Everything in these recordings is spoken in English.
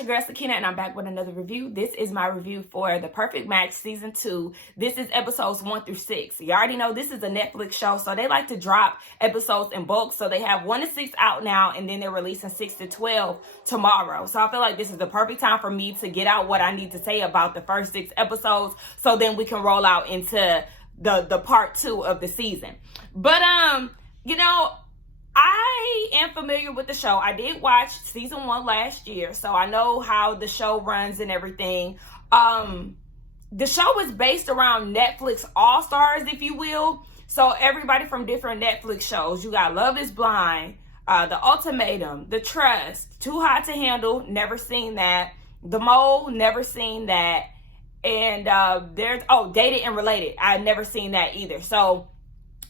your girl Sakina, and I'm back with another review. This is my review for The Perfect Match Season 2. This is episodes 1 through 6. You already know this is a Netflix show, so they like to drop episodes in bulk. So they have 1 to 6 out now, and then they're releasing 6 to 12 tomorrow. So I feel like this is the perfect time for me to get out what I need to say about the first 6 episodes, so then we can roll out into the part 2 of the season. But you know, I am familiar with the show. I did watch season 1 last year, so I know how the show runs and everything. The show is based around Netflix All-Stars, if you will. So everybody from different Netflix shows. You got Love is Blind, The Ultimatum, The Trust, Too Hot to Handle, never seen that. The Mole, never seen that. And there's, Dated and Related. I've never seen that either. So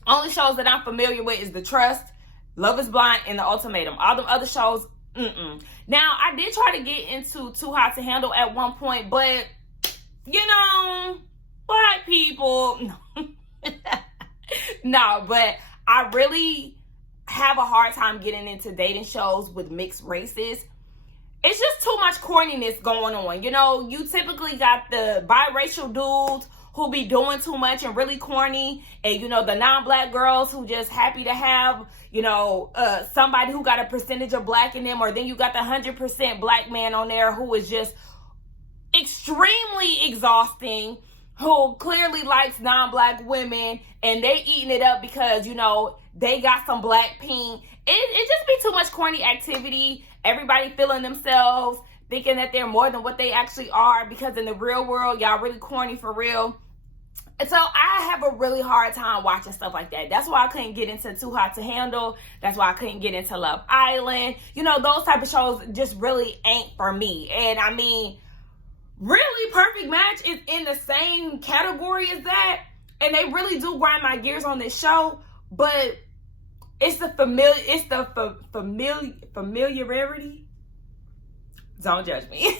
only shows that I'm familiar with is The Trust, Love is Blind, and The Ultimatum. All them other shows, Now, I did try to get into Too Hot to Handle at one point, but, you know, black people, no, but I really have a hard time getting into dating shows with mixed races. It's just too much corniness going on. You know, you typically got the biracial dudes who be doing too much and really corny, and, you know, the non-black girls who just happy to have, you know, somebody who got a percentage of black in them, or then you got the 100% black man on there who is just extremely exhausting, who clearly likes non-black women, and they eating it up because, you know, they got some black pink. It just be too much corny activity. Everybody feeling themselves, thinking that they're more than what they actually are, because in the real world, y'all really corny for real. And so I have a really hard time watching stuff like that. That's why I couldn't get into Too Hot to Handle. That's why I couldn't get into Love Island. You know, those type of shows just really ain't for me. And I mean, really, Perfect Match is in the same category as that. And they really do grind my gears on this show. But it's the familiarity. Don't judge me.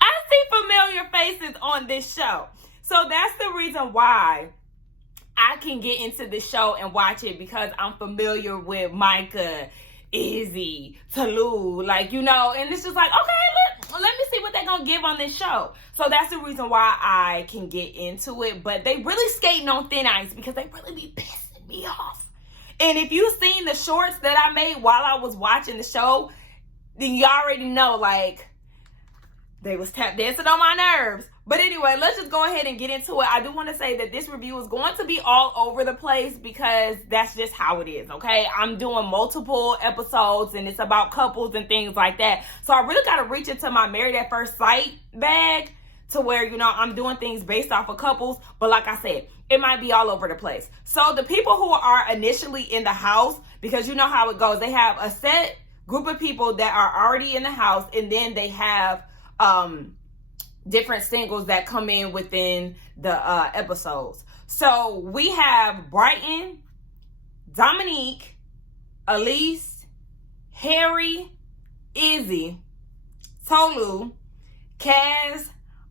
I see familiar faces on this show. So that's the reason why I can get into the show and watch it, because I'm familiar with Micah, Izzy, Tolu, like, you know, and it's just like, okay, let me see what they're going to give on this show. So that's the reason why I can get into it. But they really skating on thin ice, because they really be pissing me off. And if you've seen the shorts that I made while I was watching the show, then you already know, like, they was tap dancing on my nerves. But anyway, let's just go ahead and get into it. I do want to say that this review is going to be all over the place, because that's just how it is, okay? I'm doing multiple episodes, and it's about couples and things like that. So I really got to reach into my Married at First Sight bag, to where, you know, I'm doing things based off of couples. But like I said, it might be all over the place. So the people who are initially in the house, because you know how it goes, they have a set group of people that are already in the house, and then they have different singles that come in within the episodes. So we have Brighton, Dominique, Elise, Harry, Izzy, Tolu, Kaz,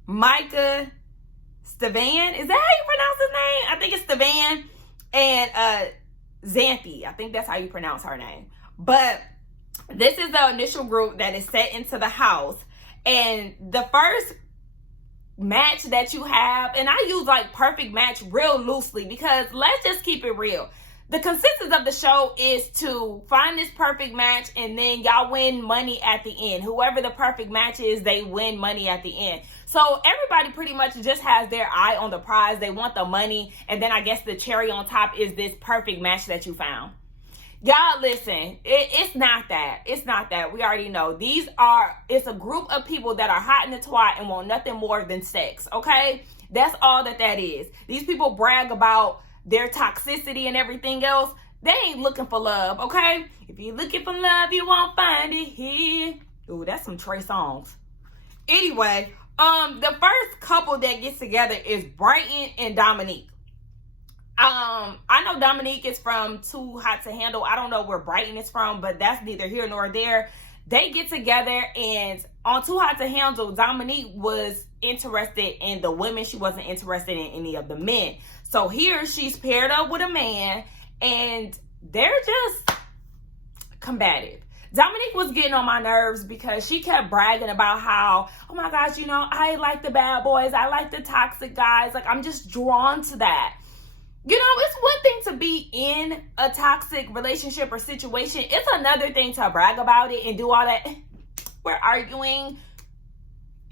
Micah, Stevan. Is that how you pronounce his name? I think it's Stevan. And Xanthi. I think that's how you pronounce her name. But this is the initial group that is set into the house. And the first match that you have, and I use like Perfect Match real loosely, because let's just keep it real. The consensus of the show is to find this perfect match, and then y'all win money at the end. Whoever the perfect match is, they win money at the end. So everybody pretty much just has their eye on the prize. They want the money, and then I guess the cherry on top is this perfect match that you found. Y'all, listen, it's not that. It's not that. We already know. It's a group of people that are hot in the twat and want nothing more than sex, okay? That's all that is. These people brag about their toxicity and everything else. They ain't looking for love, okay? If you're looking for love, you won't find it here. Ooh, that's some Trey songs. Anyway, the first couple that gets together is Brighton and Dominique. I know Dominique is from Too Hot to Handle. I don't know where Brighton is from, but that's neither here nor there. They get together, and on Too Hot to Handle, Dominique was interested in the women. She wasn't interested in any of the men. So here she's paired up with a man, and they're just combative. Dominique was getting on my nerves because she kept bragging about how, oh my gosh, you know, I like the bad boys. I like the toxic guys. Like, I'm just drawn to that. You know, it's one thing to be in a toxic relationship or situation. It's another thing to brag about it and do all that. We're arguing.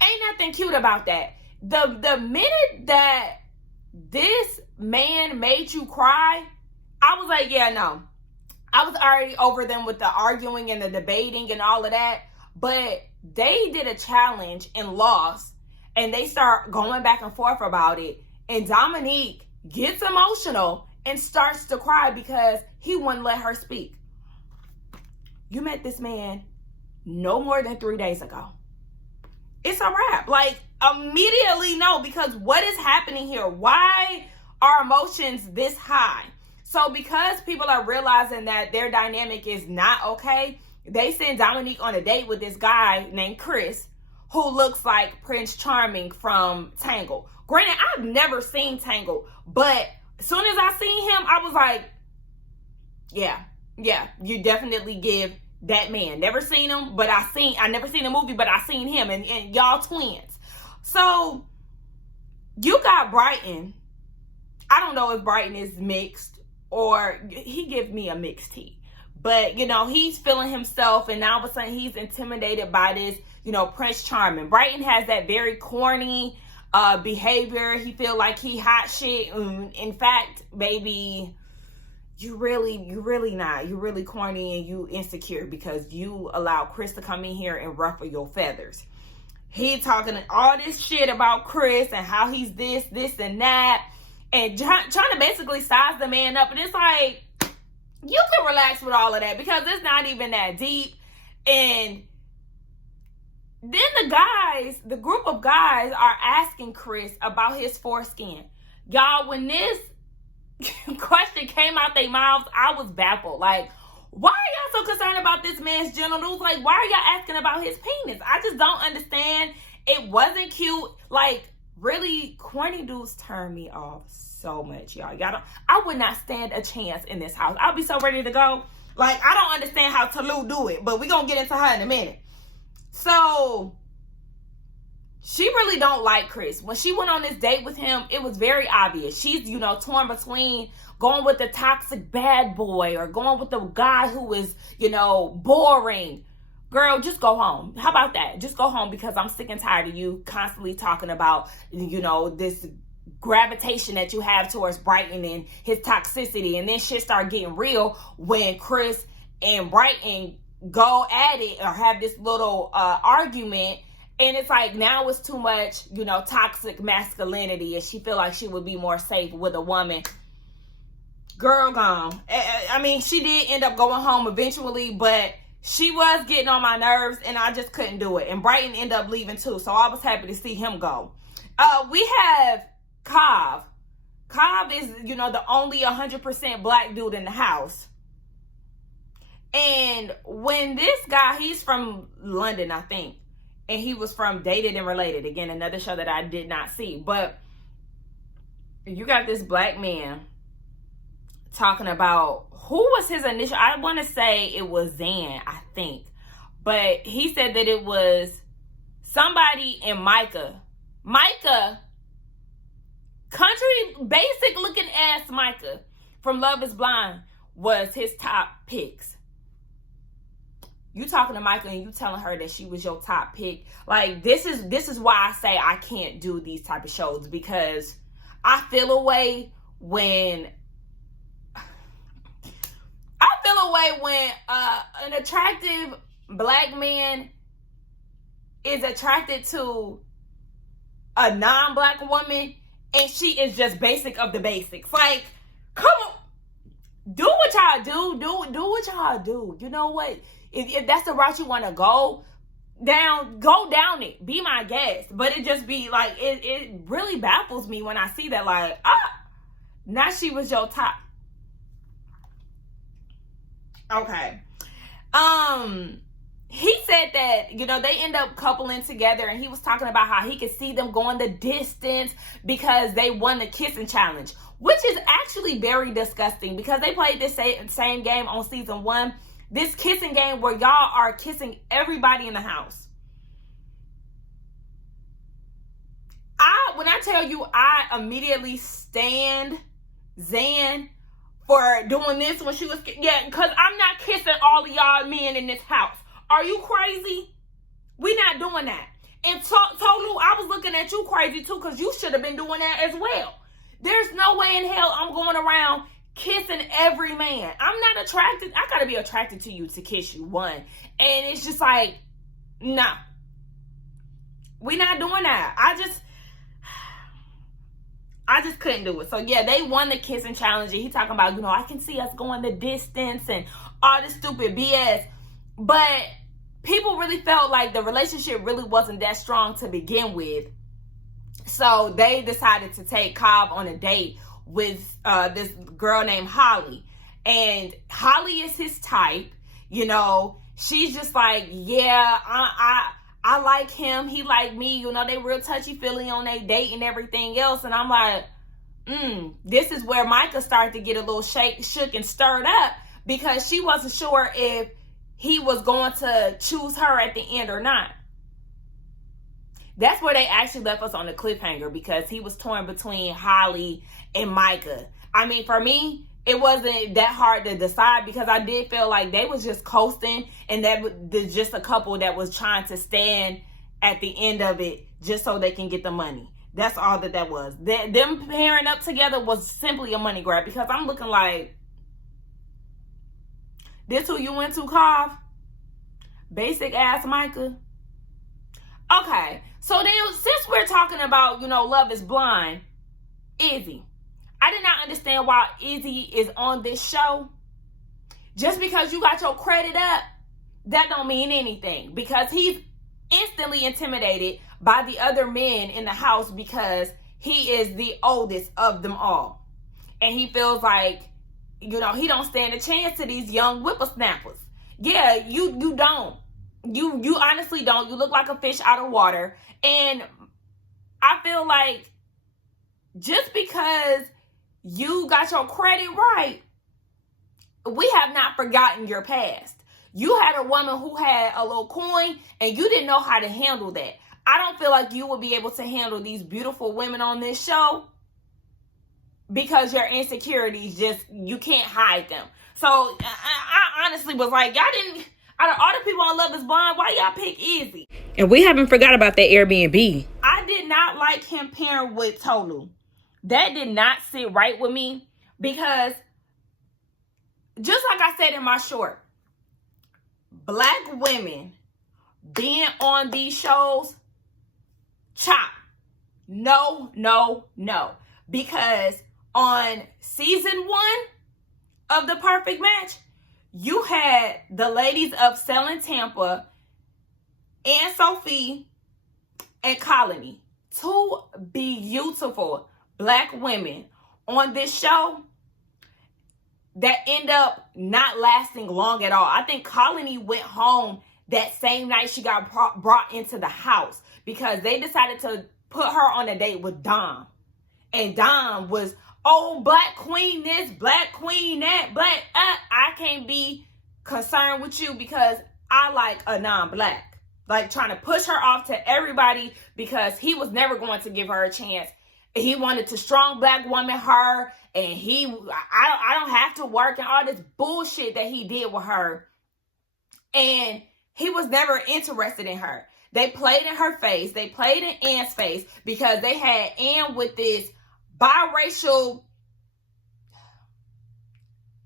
Ain't nothing cute about that. The minute that this man made you cry, I was like, yeah, no. I was already over them with the arguing and the debating and all of that. But they did a challenge and lost. And they start going back and forth about it. And Dominique gets emotional and starts to cry because he wouldn't let her speak. You met this man no more than 3 days ago. It's a wrap. Like, immediately no, because what is happening here? Why are emotions this high? So because people are realizing that their dynamic is not okay, they send Dominique on a date with this guy named Chris, who looks like Prince Charming from Tangled. Granted, I've never seen Tangled, but as soon as I seen him, I was like, yeah, you definitely give that man. Never seen him, but I never seen a movie, but I seen him, and y'all twins. So you got Brighton. I don't know if Brighton is mixed or he gives me a mixed tea. But, you know, he's feeling himself, and now all of a sudden he's intimidated by this, you know, Prince Charming. Brighton has that very corny behavior. He feel like he hot shit. In fact, baby, you really not. You're really corny and you insecure because you allow Chris to come in here and ruffle your feathers. He talking all this shit about Chris and how he's this, and that, and trying to basically size the man up. And it's like, you can relax with all of that because it's not even that deep. And then the group of guys are asking Chris about his foreskin. Y'all, when this question came out their mouths, I was baffled. Like, why are y'all so concerned about this man's genitals? Like, why are y'all asking about his penis? I just don't understand. It wasn't cute. Like, really, corny dudes turn me off so much, y'all. I would not stand a chance in this house. I'll be so ready to go. Like, I don't understand how Tolu do it, but we're gonna get into her in a minute. So she really don't like Chris. When she went on this date with him, it was very obvious. She's, you know, torn between going with the toxic bad boy or going with the guy who is, you know, boring. Girl, just go home. How about that? Just go home because I'm sick and tired of you constantly talking about, you know, this gravitation that you have towards Brighton and his toxicity. And then shit start getting real when Chris and Brighton go at it or have this little argument. And it's like, now it's too much, you know, toxic masculinity. And she feel like she would be more safe with a woman. Girl, gone. I mean, she did end up going home eventually, but she was getting on my nerves and I just couldn't do it. And Brighton ended up leaving too. So I was happy to see him go. We have Cobb. Cobb is, you know, the only 100% black dude in the house. And when this guy, he's from London, I think. And he was from Dated and Related. Again, another show that I did not see. But you got this black man talking about, who was his initial? I want to say it was Zan, I think. But he said that it was somebody in Micah. Micah, country, basic looking ass Micah from Love is Blind was his top picks. You talking to Micah and you telling her that she was your top pick. Like, this is why I say I can't do these type of shows, because I feel a way when an attractive black man is attracted to a non-black woman and she is just basic of the basics. Like, come on, do what y'all do. Do what y'all do. You know what? If that's the route you want to go down it. Be my guest. But it just be like, it really baffles me when I see that, like, now she was your top. Okay. He said that, you know, they end up coupling together, and he was talking about how he could see them going the distance because they won the kissing challenge, which is actually very disgusting because they played this same game on season 1. This kissing game where y'all are kissing everybody in the house. When I tell you, I immediately stand Zan for doing this when she was, because I'm not kissing all of y'all men in this house. Are you crazy? We not doing that. And Tolu, I was looking at you crazy too, because you should have been doing that as well. There's no way in hell I'm going around kissing every man. I'm not attracted. I gotta be attracted to you to kiss you, one. And it's just like, no. We not doing that. I just couldn't do it. So yeah, they won the kissing challenge. And he talking about, I can see us going the distance and all this stupid BS. But people really felt like the relationship really wasn't that strong to begin with. So they decided to take Cobb on a date with this girl named Holly. And Holly is his type. She's just like, yeah, I like him. He like me. They real touchy-feely on their date and everything else. And I'm like, this is where Micah started to get a little shook and stirred up, because she wasn't sure if he was going to choose her at the end or not. That's where they actually left us on the cliffhanger, because he was torn between Holly and Micah. I mean, for me, it wasn't that hard to decide, because I did feel like they was just coasting, and that was just a couple that was trying to stand at the end of it just so they can get the money. That's all that was. Them pairing up together was simply a money grab, because I'm looking like, this who you went to, Cobb? Basic ass Micah. Okay, so then since we're talking about, Love is Blind, Izzy. I did not understand why Izzy is on this show. Just because you got your credit up, that don't mean anything. Because he's instantly intimidated by the other men in the house, because he is the oldest of them all. And he feels like, he don't stand a chance to these young whippersnappers. Yeah, you don't. You honestly don't. You look like a fish out of water. And I feel like just because you got your credit right, we have not forgotten your past. You had a woman who had a little coin, and you didn't know how to handle that. I don't feel like you will be able to handle these beautiful women on this show, because your insecurities you can't hide them. So I honestly was like, y'all didn't, out of all the people on Love is Blind, why y'all pick Izzy? And we haven't forgot about that Airbnb. I did not like him pairing with Tolu. That did not sit right with me, because just like I said in my short, Black women being on these shows, chop. No. Because on season 1 of The Perfect Match, you had the ladies of Selling Tampa, and Sophie, and Colony. 2 beautiful Black women on this show that end up not lasting long at all. I think Colony went home that same night she got brought into the house, because they decided to put her on a date with Dom. And Dom was, Black queen this, Black queen that, Black, I can't be concerned with you because I like a non-Black. Like, trying to push her off to everybody, because he was never going to give her a chance. He wanted to strong Black woman her, and I don't have to work, and all this bullshit that he did with her. And he was never interested in her. They played in her face. They played in Ann's face, because they had Ann with this biracial,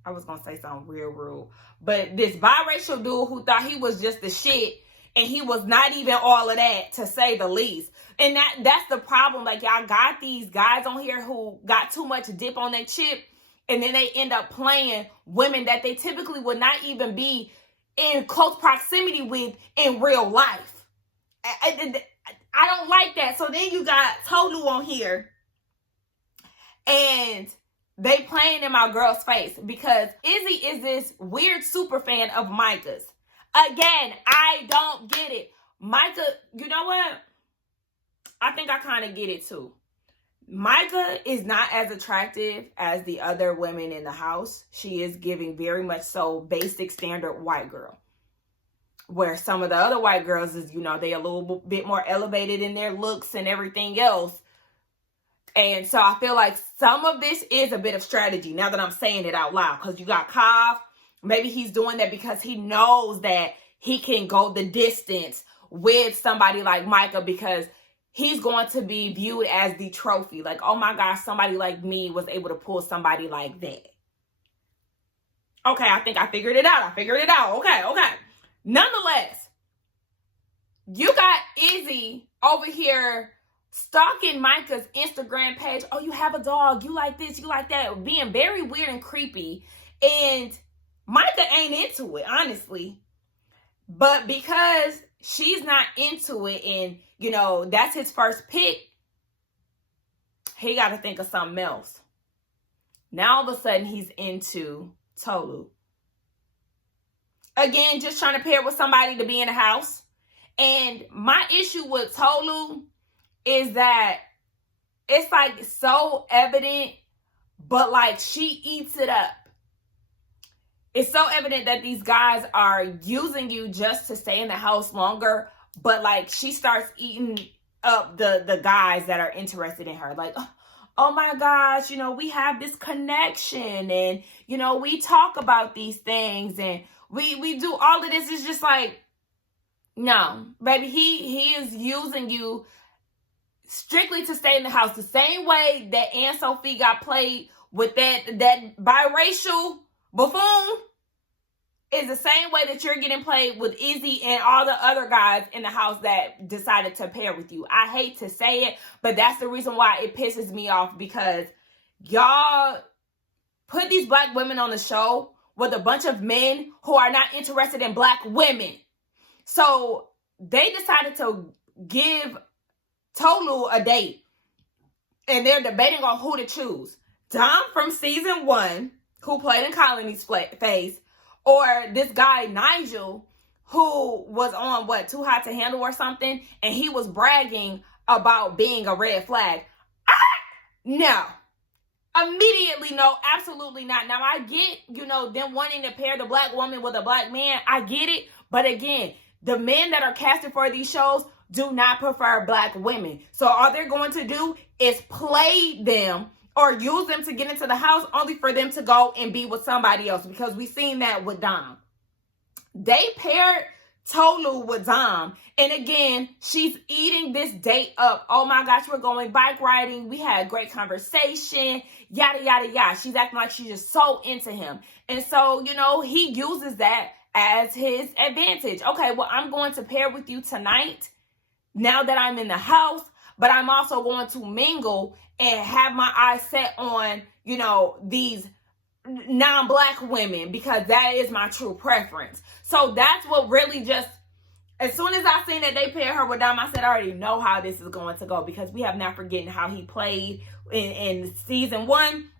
I was going to say something real rude, but this biracial dude who thought he was just the shit, and he was not even all of that, to say the least. And that's the problem. Like, y'all got these guys on here who got too much dip on their chip, and then they end up playing women that they typically would not even be in close proximity with in real life. I don't like that. So then you got Tolu on here, and they playing in my girl's face, because Izzy is this weird super fan of Micah's. Again, I don't get it. Micah, you know what? I think I kind of get it too. Micah is not as attractive as the other women in the house. She is giving very much so basic standard white girl. Where some of the other white girls is, they a little bit more elevated in their looks and everything else. And so I feel like some of this is a bit of strategy now that I'm saying it out loud. Because you got Kav. Maybe he's doing that because he knows that he can go the distance with somebody like Micah because he's going to be viewed as the trophy. Like, oh my gosh, somebody like me was able to pull somebody like that. Okay, I think I figured it out. Okay. Nonetheless, you got Izzy over here stalking Micah's Instagram page. Oh, you have a dog. You like this. You like that. Being very weird and creepy. And Micah ain't into it, honestly. But because she's not into it and, that's his first pick, he got to think of something else. Now, all of a sudden, he's into Tolu. Again, just trying to pair with somebody to be in the house. And my issue with Tolu is that it's like so evident, but like she eats it up. It's so evident that these guys are using you just to stay in the house longer, but like she starts eating up the guys that are interested in her. Like, oh my gosh, we have this connection and, we talk about these things and we do all of this. It's just like, no, baby, he is using you strictly to stay in the house. The same way that Anne Sophie got played with that biracial buffoon is the same way that you're getting played with Izzy and all the other guys in the house that decided to pair with you. I hate to say it, but that's the reason why it pisses me off, because y'all put these black women on the show with a bunch of men who are not interested in black women. So they decided to give Tolu a date, and they're debating on who to choose. Dom from season 1, who played in Colony's face, or this guy Nigel, who was on Too Hot to Handle or something, and he was bragging about being a red flag. No. Immediately, no, absolutely not. Now, I get, them wanting to pair the black woman with a black man. I get it. But again, the men that are casted for these shows do not prefer black women. So all they're going to do is play them or use them to get into the house only for them to go and be with somebody else, because we've seen that with Dom. They paired Tolu with Dom, and again, she's eating this date up. Oh my gosh, we're going bike riding. We had a great conversation, yada, yada, yada. She's acting like she's just so into him. And so, he uses that as his advantage. Okay, well, I'm going to pair with you tonight now that I'm in the house, but I'm also going to mingle and have my eyes set on, these non-black women, because that is my true preference. So that's what really just, as soon as I seen that they paired her with Dom, I said, I already know how this is going to go, because we have not forgotten how he played in season 1.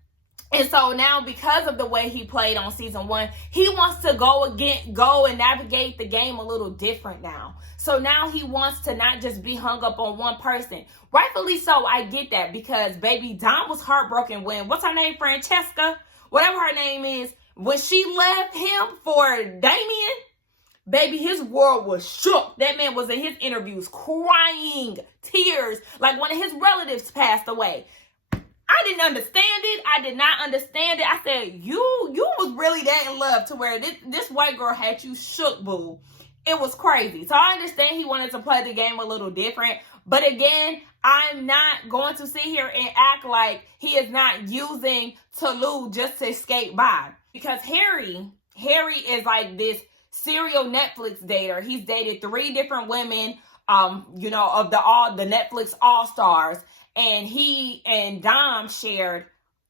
And so now, because of the way he played on season 1, he wants to go and navigate the game a little different now. So now he wants to not just be hung up on one person. Rightfully so, I get that, because baby, Dom was heartbroken when, what's her name, Francesca? Whatever her name is, when she left him for Damien, baby, his world was shook. That man was in his interviews crying tears like one of his relatives passed away. I didn't understand it. I did not understand it. I said, you was really that in love to where this white girl had you shook, boo. It was crazy. So I understand he wanted to play the game a little different. But again, I'm not going to sit here and act like he is not using Tolu just to skate by. Because Harry is like this serial Netflix dater. He's dated 3 different women, of the Netflix all-stars. And he and Dom shared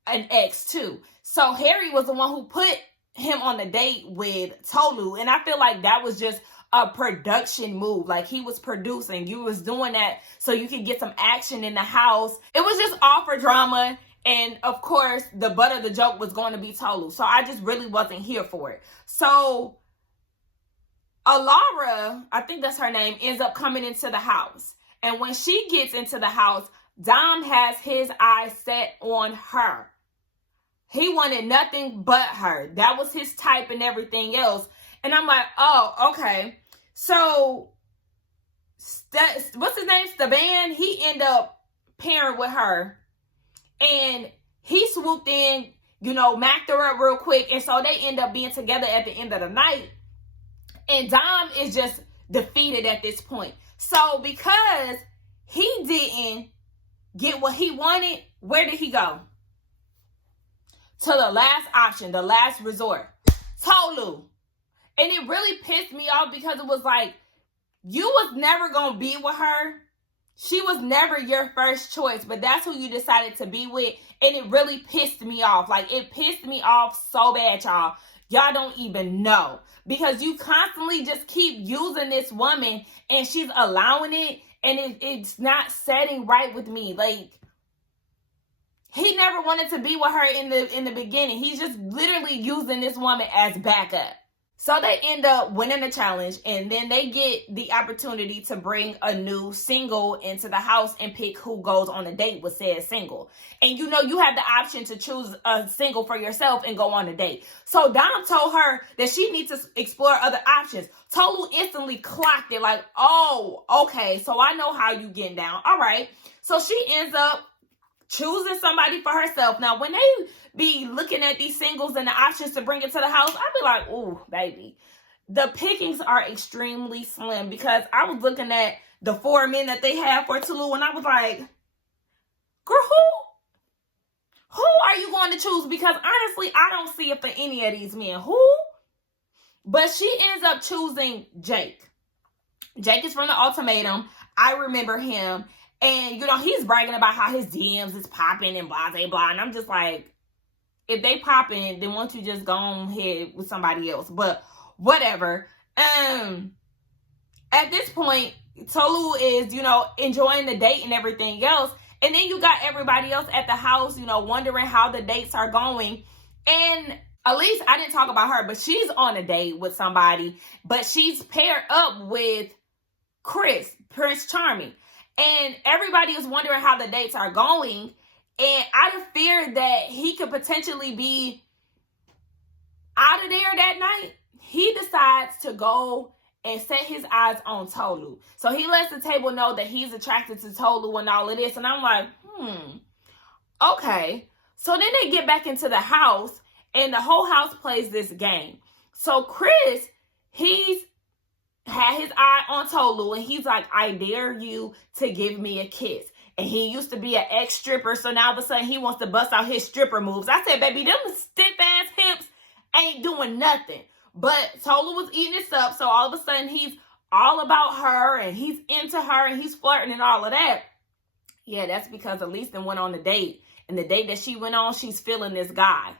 an ex too. So Harry was the one who put him on the date with Tolu. And I feel like that was just a production move. Like, he was producing. You was doing that so you could get some action in the house. It was just all for drama. And of course, the butt of the joke was going to be Tolu. So I just really wasn't here for it. So Alara, I think that's her name, ends up coming into the house. And when she gets into the house, Dom has his eyes set on her. He wanted nothing but her. That was his type and everything else. And I'm like, oh, okay. So, what's his name? Staban, he ended up pairing with her. And he swooped in, macked her up real quick. And so they end up being together at the end of the night. And Dom is just defeated at this point. So because he didn't get what he wanted, where did he go? To the last option, the last resort. Tolu. And it really pissed me off because it was like, you was never going to be with her. She was never your first choice, but that's who you decided to be with. And it really pissed me off. Like, it pissed me off so bad, y'all. Y'all don't even know. Because you constantly just keep using this woman and she's allowing it. And it's not setting right with me. Like, he never wanted to be with her in the beginning. He's just literally using this woman as backup. So they end up winning the challenge, and then they get the opportunity to bring a new single into the house and pick who goes on a date with said single. And you have the option to choose a single for yourself and go on a date. So Dom told her that she needs to explore other options. Tolu instantly clocked it like, oh, okay, so I know how you getting down. All right. So she ends up choosing somebody for herself. Now, when they be looking at these singles and the options to bring it to the house, I'd be like, ooh, baby. The pickings are extremely slim because I was looking at the 4 men that they have for Tolu and I was like, girl, who are you going to choose? Because honestly, I don't see it for any of these men. Who? But she ends up choosing Jake. Jake is from the Ultimatum. I remember him. And, he's bragging about how his DMs is popping and blah, blah, blah. And I'm just like, if they popping, then why don't you just go on ahead with somebody else? But whatever. At this point, Tolu is, enjoying the date and everything else. And then you got everybody else at the house, wondering how the dates are going. And at least I didn't talk about her, but she's on a date with somebody. But she's paired up with Prince Charming. And everybody is wondering how the dates are going. And out of fear that he could potentially be out of there that night, he decides to go and set his eyes on Tolu. So he lets the table know that he's attracted to Tolu and all of this. And I'm like, okay. So then they get back into the house and the whole house plays this game. So Chris, he's had his eye on Tolu and he's like, I dare you to give me a kiss. And he used to be an ex-stripper, so now all of a sudden he wants to bust out his stripper moves. I said, baby, them stiff-ass hips ain't doing nothing. But Tolu was eating this up, so all of a sudden he's all about her and he's into her and he's flirting and all of that. Yeah, that's because Elise then went on a date. And the date that she went on, she's feeling this guy.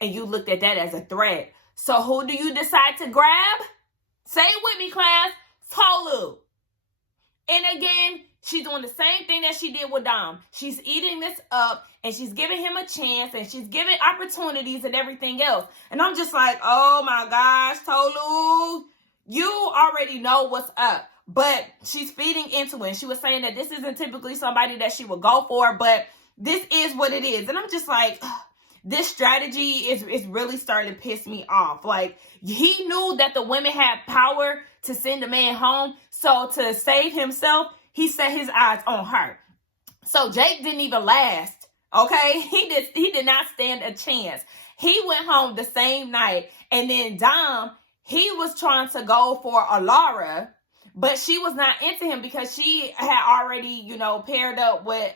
And you looked at that as a threat. So who do you decide to grab? Say it with me, class. Tolu. And again, she's doing the same thing that she did with Dom. She's eating this up and she's giving him a chance and she's giving opportunities and everything else. And I'm just like, oh my gosh, Tolu, you already know what's up. But she's feeding into it. And she was saying that this isn't typically somebody that she would go for, but this is what it is. And I'm just like, this strategy is really starting to piss me off. Like, he knew that the women had power to send a man home. So to save himself, he set his eyes on her. So Jake didn't even last. Okay? He did not stand a chance. He went home the same night. And then Dom, he was trying to go for Alara, but she was not into him because she had already, paired up with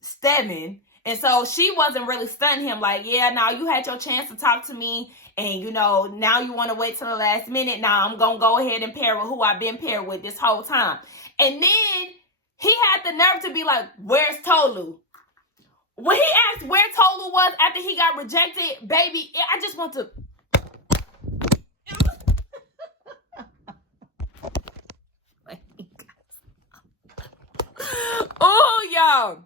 Steven. And so she wasn't really stunning him like, yeah, now you had your chance to talk to me. And, now you want to wait till the last minute. Now I'm going to go ahead and pair with who I've been paired with this whole time. And then he had the nerve to be like, where's Tolu? When he asked where Tolu was after he got rejected, baby, I just want to... Oh, y'all.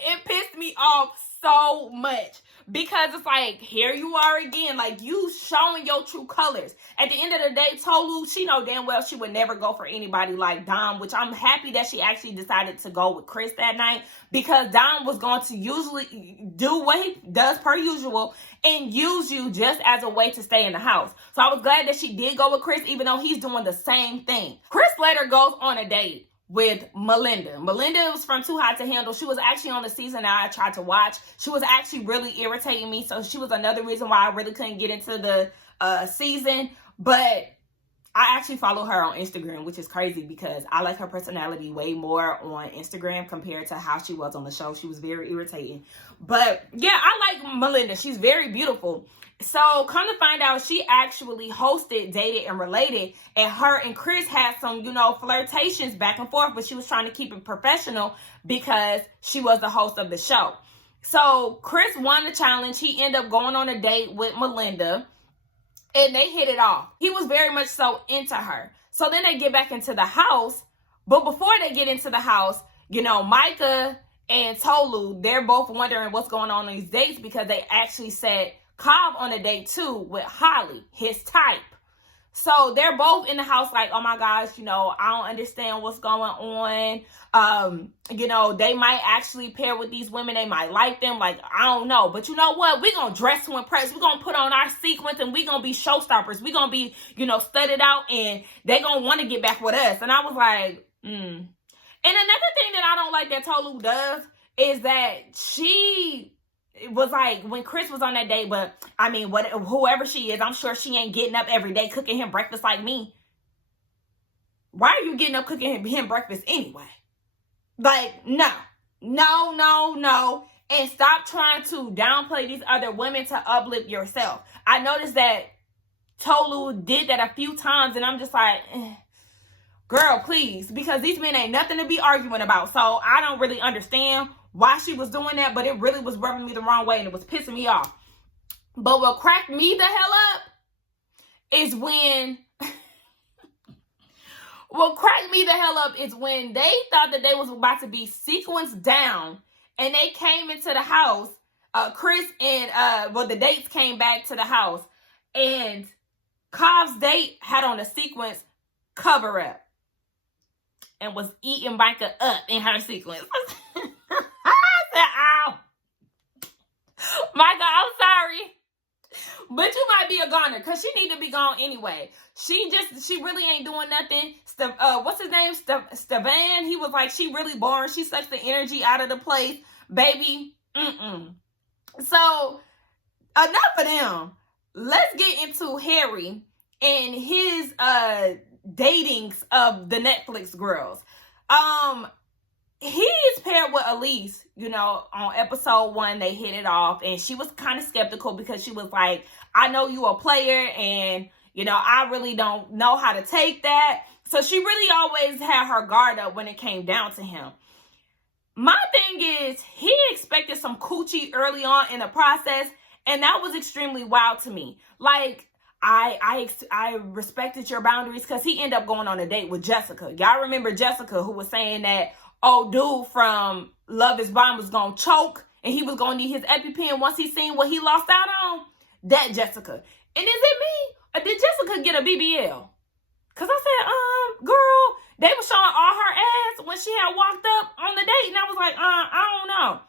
It pissed me off so much Because it's like, here you are again, like you showing your true colors. At the end of the day, Tolu, she know damn well she would never go for anybody like Dom, which I'm happy that she actually decided to go with Chris that night, because Dom was going to usually do what he does per usual and use you just as a way to stay in the house. So I was glad that she did go with Chris, even though he's doing the same thing. Chris later goes on a date with Melinda. Melinda was from Too Hot to Handle. She was actually on the season that I tried to watch. She was actually really irritating me. So she was another reason why I really couldn't get into the season. But I actually follow her on Instagram, which is crazy because I like her personality way more on Instagram compared to how she was on the show. She was very irritating. But yeah, I like Melinda. She's very beautiful. So come to find out, she actually hosted Dated and Related, and her and Chris had some, flirtations back and forth, but she was trying to keep it professional because she was the host of the show. So Chris won the challenge. He ended up going on a date with Melinda, and they hit it off. He was very much so into her. So then they get back into the house, but before they get into the house, Micah and Tolu, they're both wondering what's going on these dates because they actually set Cobb on a date too with Holly, his type. So they're both in the house like, oh my gosh, I don't understand what's going on. They might actually pair with these women. They might like them. Like, I don't know. But you know what? We're going to dress to impress. We're going to put on our sequence and we're going to be showstoppers. We're going to be, studied out, and they're going to want to get back with us. And I was like, And another thing that I don't like that Tolu does is that it was like when Chris was on that date, but I mean, whoever she is, I'm sure she ain't getting up every day cooking him breakfast like me. Why are you getting up cooking him breakfast anyway? Like, no. And stop trying to downplay these other women to uplift yourself. I noticed that Tolu did that a few times, and I'm just like, girl, please, because these men ain't nothing to be arguing about. So I don't really understand why she was doing that, but it really was rubbing me the wrong way and it was pissing me off. But what cracked me the hell up is when they thought that they was about to be sequenced down, and they came into the house. Chris and the dates came back to the house, and Cobb's date had on a sequence cover up and was eating Micah up in her sequence. Ow. Micah, I'm sorry, but you might be a goner because she need to be gone anyway. She really ain't doing nothing. What's his name? Stevan. He was like, she really boring. She sucks the energy out of the place, baby. So enough of them. Let's get into Harry and his datings of the Netflix girls. He's paired with Elise, on episode 1, they hit it off, and she was kind of skeptical because she was like, I know you a player, and, I really don't know how to take that. So she really always had her guard up when it came down to him. My thing is, he expected some coochie early on in the process, and that was extremely wild to me. Like, I respected your boundaries because he ended up going on a date with Jessica. Y'all remember Jessica, who was saying that old dude from Love is Blind was going to choke and he was going to need his EpiPen once he seen what he lost out on? That Jessica. And is it me? Or did Jessica get a BBL? Because I said, girl, they were showing all her ass when she had walked up on the date. And I was like, I don't know.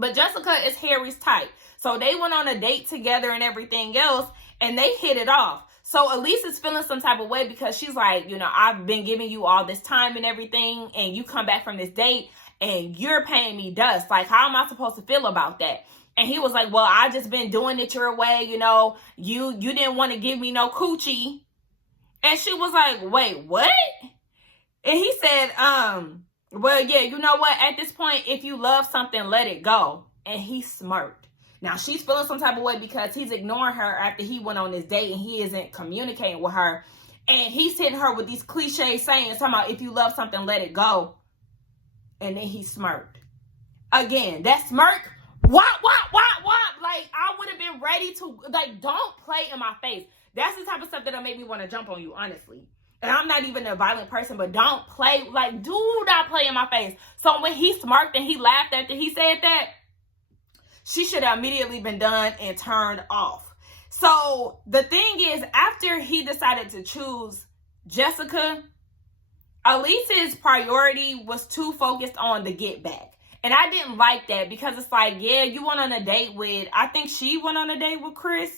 But Jessica is Harry's type. So they went on a date together and everything else, and they hit it off. So Elise is feeling some type of way because she's like, I've been giving you all this time and everything, and you come back from this date and you're paying me dust. Like, how am I supposed to feel about that? And he was like, well, I just been doing it your way. You didn't want to give me no coochie. And she was like, wait, what? And he said, well, yeah, you know what? At this point, if you love something, let it go. And he smirked. Now, she's feeling some type of way because he's ignoring her after he went on this date and he isn't communicating with her. And he's hitting her with these cliche sayings, talking about if you love something, let it go. And then he smirked. Again, that smirk, wop. Like, I would have been ready to, like, don't play in my face. That's the type of stuff that'll make me want to jump on you, honestly. And I'm not even a violent person, but don't play, like, do not play in my face. So when he smirked and he laughed after he said that, she should have immediately been done and turned off. So the thing is, after he decided to choose Jessica, Elise's priority was too focused on the get back. And I didn't like that, because it's like, yeah, you went on a date with, I think she went on a date with Chris,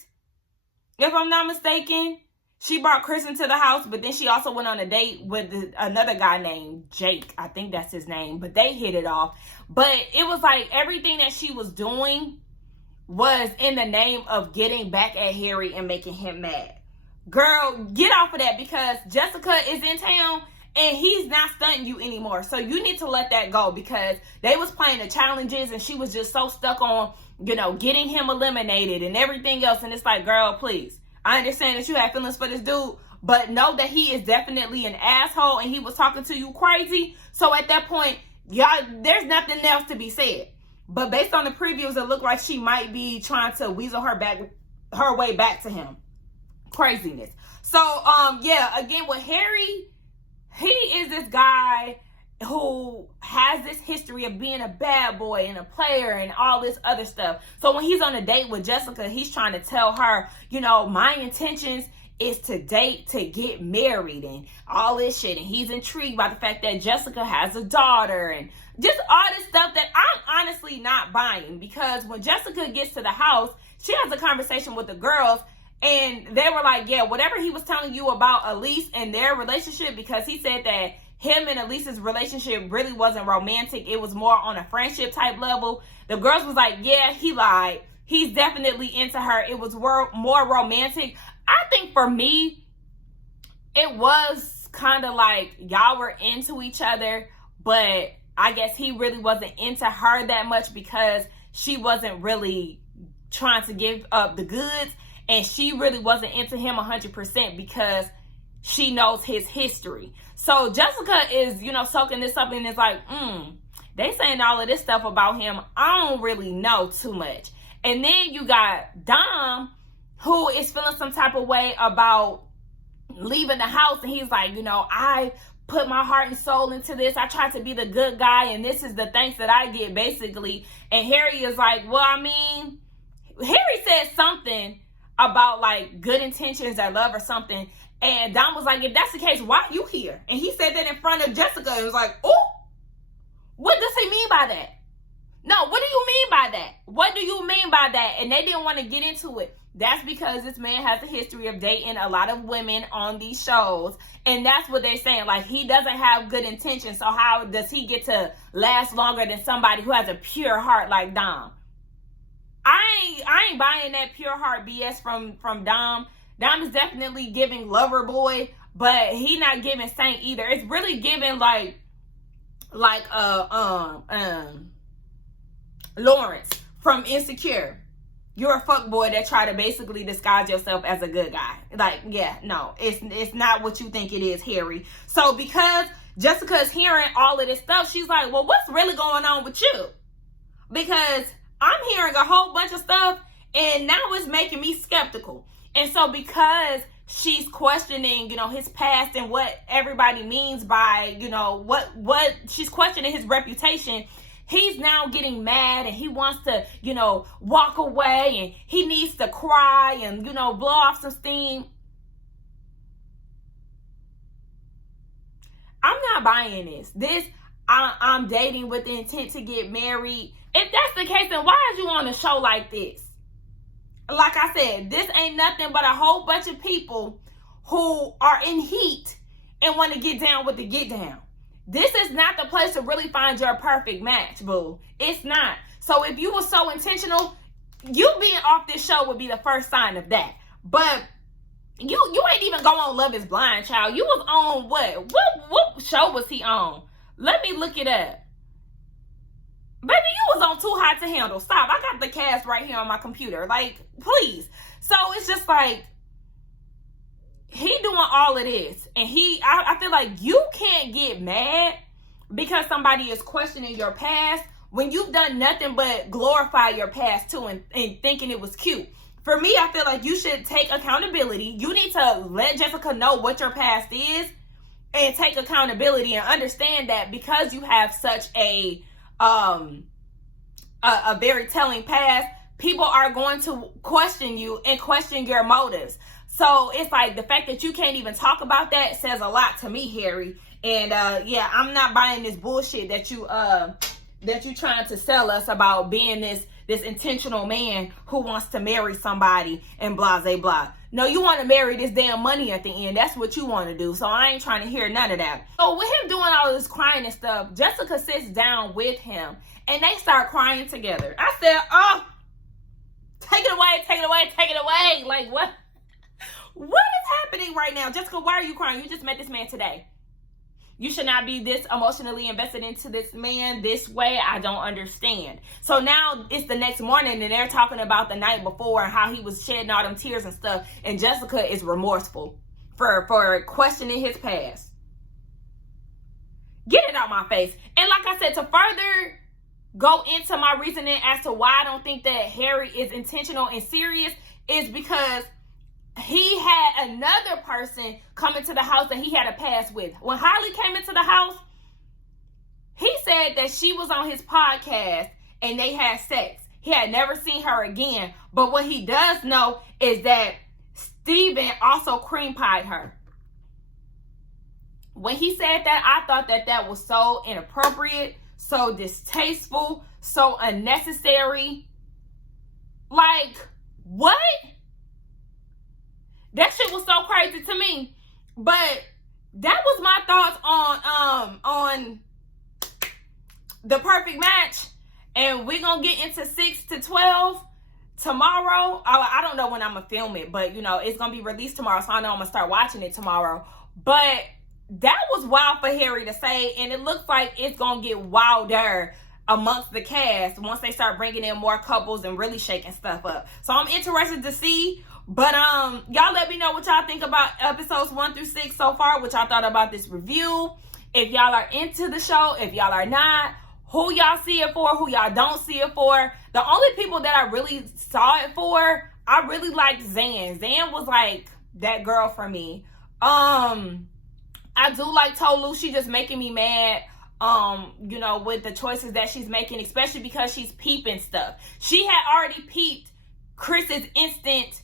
if I'm not mistaken. She brought Chris into the house, but then she also went on a date with another guy named Jake. I think that's his name, but they hit it off. But it was like everything that she was doing was in the name of getting back at Harry and making him mad. Girl, get off of that, because Jessica is in town and he's not stunting you anymore. So you need to let that go, because they was playing the challenges and she was just so stuck on, getting him eliminated and everything else. And it's like, girl, please. I understand that you have feelings for this dude, but know that he is definitely an asshole and he was talking to you crazy. So at that point, y'all, there's nothing else to be said. But based on the previews, it looked like she might be trying to weasel her way back to him. Craziness. So, yeah, again, with Harry, he is this guy who has this history of being a bad boy and a player and all this other stuff. So when he's on a date with Jessica, he's trying to tell her, my intentions is to date, to get married and all this shit. And he's intrigued by the fact that Jessica has a daughter and just all this stuff that I'm honestly not buying, because when Jessica gets to the house, she has a conversation with the girls and they were like, yeah, whatever he was telling you about Elise and their relationship, because he said that him and Elise's relationship really wasn't romantic. It was more on a friendship type level. The girls was like, yeah, he lied. He's definitely into her. It was more romantic. I think for me, it was kind of like y'all were into each other, but I guess he really wasn't into her that much, because she wasn't really trying to give up the goods. And she really wasn't into him 100% because she knows his history. So Jessica is, soaking this up and is like, they saying all of this stuff about him. I don't really know too much. And then you got Dom, who is feeling some type of way about leaving the house. And he's like, I put my heart and soul into this. I tried to be the good guy, and this is the thanks that I get, basically. And Harry is like, Harry said something about like good intentions or love or something. And Dom was like, if that's the case, why are you here? And he said that in front of Jessica and was like, oh, what does he mean by that? No, what do you mean by that? What do you mean by that? And they didn't want to get into it. That's because this man has a history of dating a lot of women on these shows. And that's what they're saying. Like, he doesn't have good intentions. So how does he get to last longer than somebody who has a pure heart like Dom? I ain't buying that pure heart BS from Dom. Dom is definitely giving lover boy, but he not giving saint either. It's really giving like Lawrence from Insecure. You're a fuckboy that try to basically disguise yourself as a good guy. Like, yeah, no, it's not what you think it is, Harry. So because Jessica is hearing all of this stuff, she's like, well, what's really going on with you? Because I'm hearing a whole bunch of stuff, and now it's making me skeptical. And so because she's questioning, his past and what everybody means by, what she's questioning his reputation, he's now getting mad and he wants to, walk away and he needs to cry and, blow off some steam. I'm not buying this. I'm dating with the intent to get married. If that's the case, then why is you on a show like this? Like I said, this ain't nothing but a whole bunch of people who are in heat and want to get down with the get down. This is not the place to really find your perfect match, boo. It's not. So if you were so intentional, you being off this show would be the first sign of that. But you ain't even go on Love is Blind, child. You was on what? What show was he on? Let me look it up. Baby, you was on Too Hot to Handle. Stop. I got the cast right here on my computer. Like, please. So it's just like, he doing all of this. And I feel like you can't get mad because somebody is questioning your past when you've done nothing but glorify your past too and thinking it was cute. For me, I feel like you should take accountability. You need to let Jessica know what your past is and take accountability and understand that because you have such a a very telling past, people are going to question you and question your motives. So it's like the fact that you can't even talk about that says a lot to me, Harry. And yeah, I'm not buying this bullshit that you trying to sell us about being this intentional man who wants to marry somebody and blah, blah, blah. No, you want to marry this damn money at the end. That's what you want to do. So I ain't trying to hear none of that. So with him doing all this crying and stuff, Jessica sits down with him and they start crying together. I said, oh, take it away, take it away, take it away. Like, what? What is happening right now? Jessica, why are you crying? You just met this man today. You should not be this emotionally invested into this man this way. I don't understand. So now it's the next morning and they're talking about the night before and how he was shedding all them tears and stuff. And Jessica is remorseful for questioning his past. Get it out my face. And like I said, to further go into my reasoning as to why I don't think that Harry is intentional and serious is because he had another person come into the house that he had a past with. When Harley came into the house, he said that she was on his podcast and they had sex. He had never seen her again. But what he does know is that Steven also cream pied her. When he said that, I thought that that was so inappropriate, so distasteful, so unnecessary. Like, what? That shit was so crazy to me. But that was my thoughts on the perfect match. And we're going to get into 6 to 12 tomorrow. I don't know when I'm going to film it, but, you know, it's going to be released tomorrow. So I know I'm going to start watching it tomorrow. But that was wild for Harry to say. And it looks like it's going to get wilder amongst the cast once they start bringing in more couples and really shaking stuff up. So I'm interested to see. But y'all let me know what y'all think about episodes 1 through 6 so far, what y'all thought about this review. If y'all are into the show, if y'all are not, who y'all see it for, who y'all don't see it for. The only people that I really saw it for, I really liked Zan. Zan was like that girl for me. I do like Tolu. She just making me mad. You know, with the choices that she's making, especially because she's peeping stuff. She had already peeped Chris's instant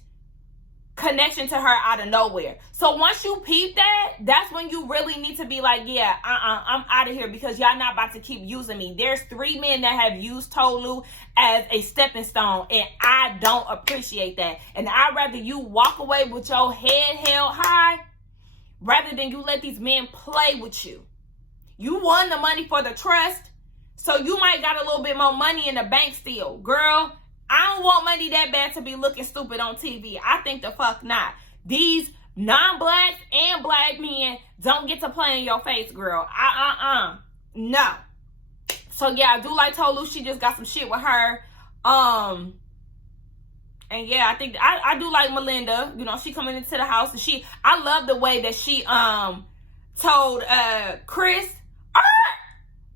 connection to her out of nowhere. So once you peep that, that's when you really need to be like, yeah, I'm out of here because y'all not about to keep using me. There's 3 men that have used Tolu as a stepping stone, and I don't appreciate that. And I'd rather you walk away with your head held high rather than you let these men play with you. You won the money for the trust, so you might got a little bit more money in the bank still. Girl, I don't want money that bad to be looking stupid on TV. I think the fuck not. These non-blacks and black men don't get to play in your face, girl. No. So yeah, I do like Tolu. She just got some shit with her. And yeah, I think I do like Melinda. You know, she coming into the house and I love the way that she told Chris,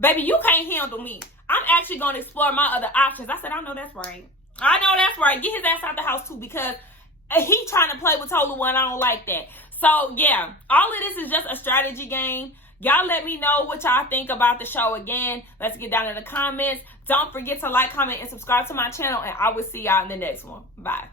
baby, you can't handle me. I'm actually going to explore my other options. I said, I know that's right. I know that's right. Get his ass out the house too, because he trying to play with Tolu and I don't like that. So yeah, all of this is just a strategy game. Y'all let me know what y'all think about the show again. Let's get down in the comments. Don't forget to like, comment, and subscribe to my channel, and I will see y'all in the next one. Bye.